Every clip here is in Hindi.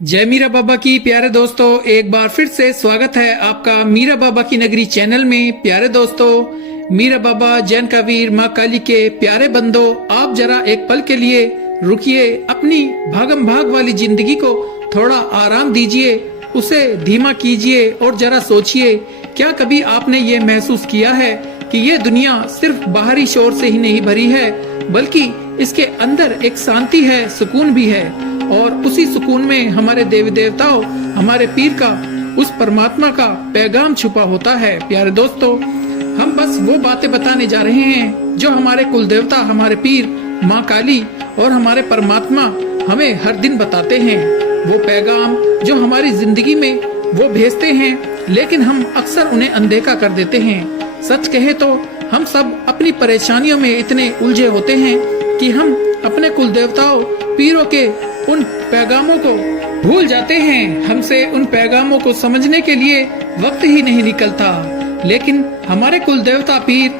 जय मीरा बाबा की। प्यारे दोस्तों, एक बार फिर से स्वागत है आपका मीरा बाबा की नगरी चैनल में। प्यारे दोस्तों, मीरा बाबा, जैन का वीर, माँ काली के प्यारे बंदो, आप जरा एक पल के लिए रुकिए। अपनी भागम भाग वाली जिंदगी को थोड़ा आराम दीजिए, उसे धीमा कीजिए और जरा सोचिए, क्या कभी आपने ये महसूस किया है कि ये दुनिया सिर्फ बाहरी शोर से ही नहीं भरी है, बल्कि इसके अंदर एक शांति है, सुकून भी है, और उसी सुकून में हमारे देवी देवताओं, हमारे पीर का, उस परमात्मा का पैगाम छुपा होता है। प्यारे दोस्तों, हम बस वो बातें बताने जा रहे हैं जो हमारे कुल देवता, हमारे पीर, माँ काली और हमारे परमात्मा हमें हर दिन बताते हैं। वो पैगाम जो हमारी जिंदगी में वो भेजते हैं, लेकिन हम अक्सर उन्हें अनदेखा कर देते हैं। सच कहे तो हम सब अपनी परेशानियों में इतने उलझे होते हैं कि हम अपने कुल देवताओं, पीरों के उन पैगामों को भूल जाते हैं। हमसे उन पैगामों को समझने के लिए वक्त ही नहीं निकलता। लेकिन हमारे कुल देवता, पीर,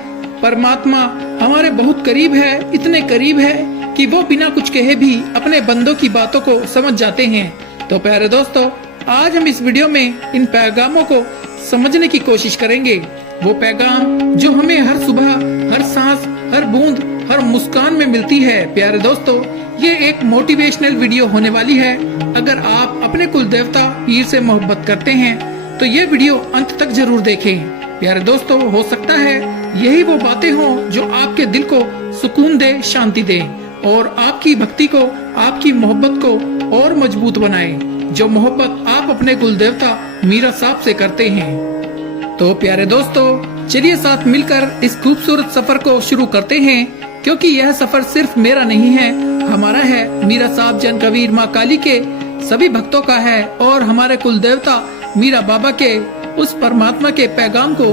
परमात्मा हमारे बहुत करीब है, इतने करीब है कि वो बिना कुछ कहे भी अपने बंदों की बातों को समझ जाते हैं। तो प्यारे दोस्तों, आज हम इस वीडियो में इन पैगामों को समझने की कोशिश करेंगे। वो पैगाम जो हमें हर सुबह, हर सांस, हर बूंद, हर मुस्कान में मिलती है। प्यारे दोस्तों, ये एक मोटिवेशनल वीडियो होने वाली है। अगर आप अपने कुल देवता, पीर से मोहब्बत करते हैं तो ये वीडियो अंत तक जरूर देखें। प्यारे दोस्तों, हो सकता है यही वो बातें हों जो आपके दिल को सुकून दे, शांति दे, और आपकी भक्ति को, आपकी मोहब्बत को और मजबूत बनाए, जो मोहब्बत आप अपने कुल देवता मीरा साहब से करते हैं। तो प्यारे दोस्तों, चलिए साथ मिलकर इस खूबसूरत सफर को शुरू करते हैं, क्योंकि यह सफर सिर्फ मेरा नहीं है, हमारा है, मीरा साहब, जैन का वीर, माँ काली के सभी भक्तों का है, और हमारे कुल देवता मीरा बाबा के उस परमात्मा के पैगाम को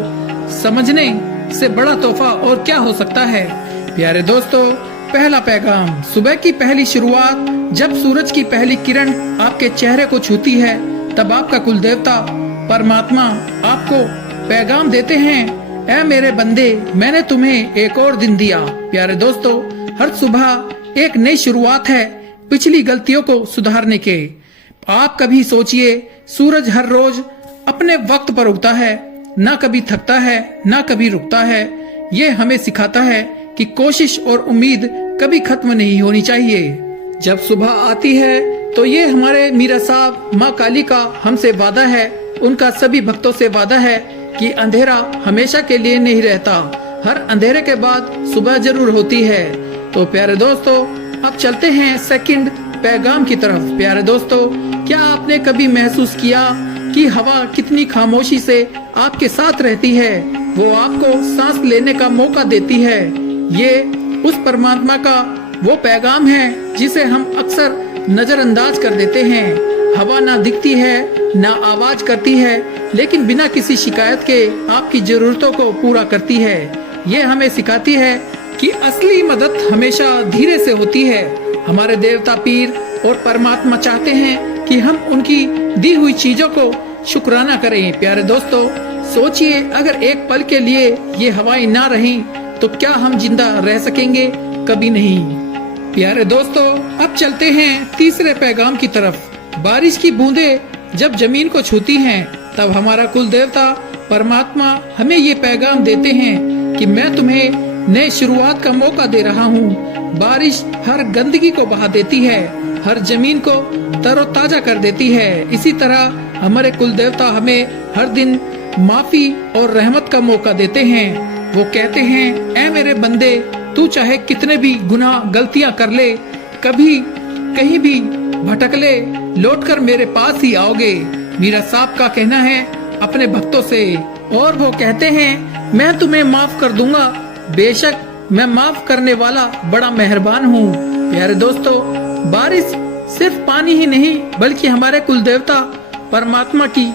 समझने से बड़ा तोहफा और क्या हो सकता है। प्यारे दोस्तों, पहला पैगाम। सुबह की पहली शुरुआत, जब सूरज की पहली किरण आपके चेहरे को छूती है, तब आपका कुल देवता परमात्मा आपको पैगाम देते हैं, ऐ मेरे बंदे, मैंने तुम्हें एक और दिन दिया। प्यारे दोस्तों, हर सुबह एक नई शुरुआत है पिछली गलतियों को सुधारने के। आप कभी सोचिए, सूरज हर रोज अपने वक्त पर उगता है, ना कभी थकता है, ना कभी रुकता है। ये हमें सिखाता है कि कोशिश और उम्मीद कभी खत्म नहीं होनी चाहिए। जब सुबह आती है तो ये हमारे मीरा साहब, माँ काली का हमसे वादा है, उनका सभी भक्तों से वादा है कि अंधेरा हमेशा के लिए नहीं रहता, हर अंधेरे के बाद सुबह जरूर होती है। तो प्यारे दोस्तों, अब चलते हैं सेकंड पैगाम की तरफ। प्यारे दोस्तों, क्या आपने कभी महसूस किया कि हवा कितनी खामोशी से आपके साथ रहती है? वो आपको सांस लेने का मौका देती है। ये उस परमात्मा का वो पैगाम है जिसे हम अक्सर नजरअंदाज कर देते हैं। हवा ना दिखती है, ना आवाज करती है, लेकिन बिना किसी शिकायत के आपकी जरूरतों को पूरा करती है। ये हमें सिखाती है कि असली मदद हमेशा धीरे से होती है। हमारे देवता, पीर और परमात्मा चाहते हैं कि हम उनकी दी हुई चीजों को शुक्राना करें। प्यारे दोस्तों, सोचिए, अगर एक पल के लिए ये हवाएं ना रहीं तो क्या हम जिंदा रह सकेंगे? कभी नहीं। प्यारे दोस्तों, अब चलते हैं तीसरे पैगाम की तरफ। बारिश की बूंदें जब जमीन को छूती हैं, तब हमारा कुल देवता परमात्मा हमें ये पैगाम देते हैं कि मैं तुम्हें नए शुरुआत का मौका दे रहा हूँ। बारिश हर गंदगी को बहा देती है, हर जमीन को तरोताजा कर देती है। इसी तरह हमारे कुल देवता हमें हर दिन माफी और रहमत का मौका देते हैं। वो कहते हैं, ऐ मेरे बंदे, तू चाहे कितने भी गुनाह, गलतियां कर ले, कभी कहीं भी भटक ले, लौटकर मेरे पास ही आओगे। मीरा साहब का कहना है अपने भक्तों से, और वो कहते हैं, मैं तुम्हें माफ कर दूंगा, बेशक मैं माफ करने वाला बड़ा मेहरबान हूँ। प्यारे दोस्तों, बारिश सिर्फ पानी ही नहीं, बल्कि हमारे कुल देवता परमात्मा की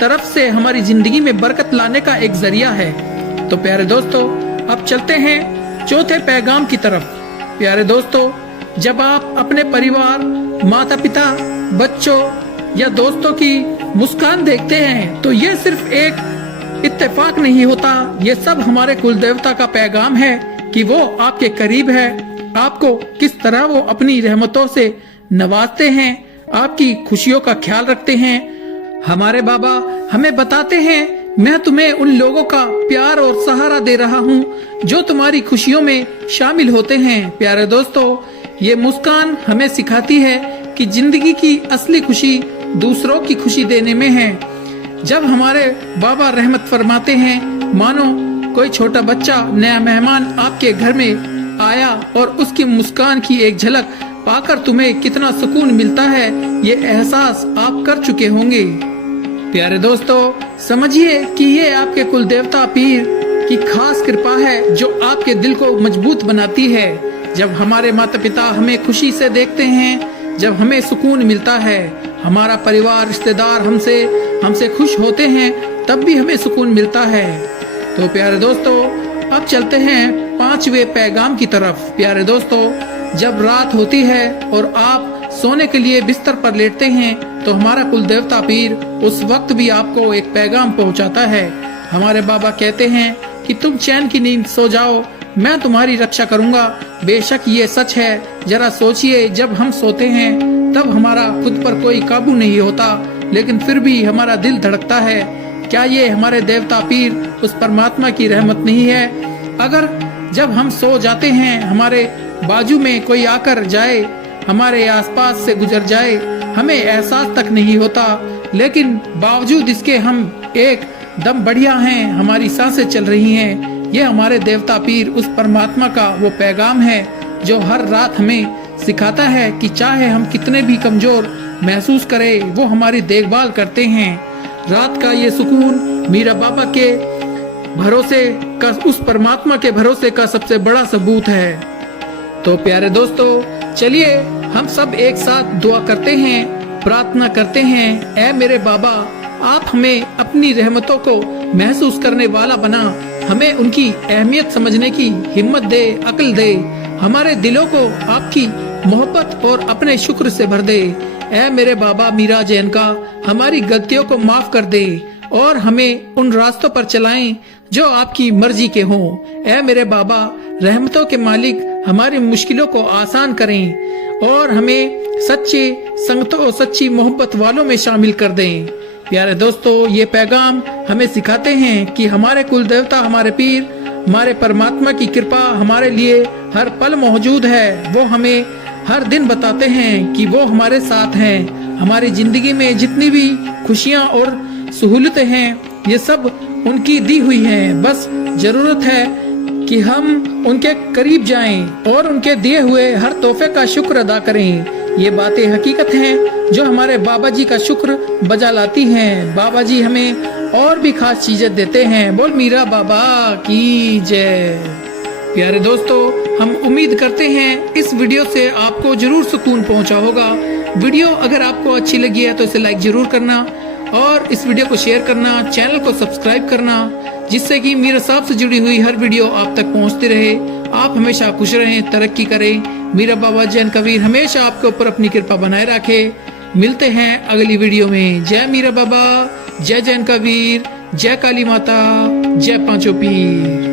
तरफ से हमारी जिंदगी में बरकत लाने का एक जरिया है। तो प्यारे दोस्तों, अब चलते हैं चौथे पैगाम की तरफ। प्यारे दोस्तों, जब आप अपने परिवार, माता पिता, बच्चों या दोस्तों की मुस्कान देखते हैं तो ये सिर्फ एक इत्तेफाक नहीं होता, ये सब हमारे कुल देवता का पैगाम है कि वो आपके करीब है, आपको किस तरह वो अपनी रहमतों से नवाजते हैं, आपकी खुशियों का ख्याल रखते हैं। हमारे बाबा हमें बताते हैं, मैं तुम्हें उन लोगों का प्यार और सहारा दे रहा हूँ जो तुम्हारी खुशियों में शामिल होते हैं। प्यारे दोस्तों, ये मुस्कान हमें सिखाती है कि जिंदगी की असली खुशी दूसरों की खुशी देने में है। जब हमारे बाबा रहमत फरमाते हैं, मानो कोई छोटा बच्चा नया मेहमान आपके घर में आया और उसकी मुस्कान की एक झलक पाकर तुम्हें कितना सुकून मिलता है, ये एहसास आप कर चुके होंगे। प्यारे दोस्तों, समझिए कि ये आपके कुल देवता पीर की खास कृपा है जो आपके दिल को मजबूत बनाती है। जब हमारे माता पिता हमें खुशी से देखते हैं, जब हमें सुकून मिलता है, हमारा परिवार रिश्तेदार हमसे खुश होते हैं, तब भी हमें सुकून मिलता है। तो प्यारे दोस्तों, अब चलते हैं 5वें पैगाम की तरफ। प्यारे दोस्तों, जब रात होती है और आप सोने के लिए बिस्तर पर लेटते हैं तो हमारा कुल देवता पीर उस वक्त भी आपको एक पैगाम पहुंचाता है। हमारे बाबा कहते हैं कि तुम चैन की नींद सो जाओ, मैं तुम्हारी रक्षा करूंगा। बेशक ये सच है। जरा सोचिए, जब हम सोते हैं तब हमारा खुद पर कोई काबू नहीं होता, लेकिन फिर भी हमारा दिल धड़कता है। क्या ये हमारे देवता पीर उस परमात्मा की रहमत नहीं है? अगर जब हम सो जाते हैं हमारे बाजू में कोई आकर जाए, हमारे आसपास से गुजर जाए, हमें एहसास तक नहीं होता, लेकिन बावजूद इसके हम एक दम बढ़िया हैं, हमारी सांसें चल रही हैं। ये हमारे देवता पीर उस परमात्मा का वो पैगाम है जो हर रात हमें सिखाता है कि चाहे हम कितने भी कमजोर महसूस करें, वो हमारी देखभाल करते हैं। रात का ये सुकून मीरा बाबा के भरोसे का, उस परमात्मा के भरोसे का सबसे बड़ा सबूत है। तो प्यारे दोस्तों, चलिए हम सब एक साथ दुआ करते हैं, प्रार्थना करते हैं। ऐ मेरे बाबा, आप हमें अपनी रहमतों को महसूस करने वाला बना, हमें उनकी अहमियत समझने की हिम्मत दे, अक्ल दे, हमारे दिलों को आपकी मोहब्बत और अपने शुक्र से भर दे। ऐ मेरे बाबा मीरा जैन का, हमारी गलतियों को माफ कर दे और हमें उन रास्तों पर चलाएं जो आपकी मर्जी के हों। ऐ मेरे बाबा रहमतों के मालिक, हमारी मुश्किलों को आसान करें और हमें सच्चे संगतों, सच्ची मोहब्बत वालों में शामिल कर दें। प्यारे दोस्तों, ये पैगाम हमें सिखाते हैं कि हमारे कुल देवता, हमारे पीर, हमारे परमात्मा की कृपा हमारे लिए हर पल मौजूद है। वो हमें हर दिन बताते हैं कि वो हमारे साथ हैं। हमारी जिंदगी में जितनी भी खुशियाँ और सहूलतें हैं, ये सब उनकी दी हुई हैं। बस जरूरत है कि हम उनके करीब जाएं और उनके दिए हुए हर तोहफे का शुक्र अदा करें। ये बातें हकीकत हैं जो हमारे बाबा जी का शुक्र बजा लाती हैं। बाबा जी हमें और भी खास चीजें देते हैं। बोल मीरा बाबा की जय। प्यारे दोस्तों, हम उम्मीद करते हैं इस वीडियो से आपको जरूर सुकून पहुंचा होगा। वीडियो अगर आपको अच्छी लगी है तो इसे लाइक जरूर करना और इस वीडियो को शेयर करना, चैनल को सब्सक्राइब करना, जिससे कि मीरा साहब से जुड़ी हुई हर वीडियो आप तक पहुंचती रहे। आप हमेशा खुश रहें, तरक्की करें। मीरा बाबा जैन कबीर हमेशा आपके ऊपर अपनी कृपा बनाए रखे। मिलते हैं अगली वीडियो में। जय मीरा बाबा, जय जैन कबीर, जय काली माता, जय पांचों पीर।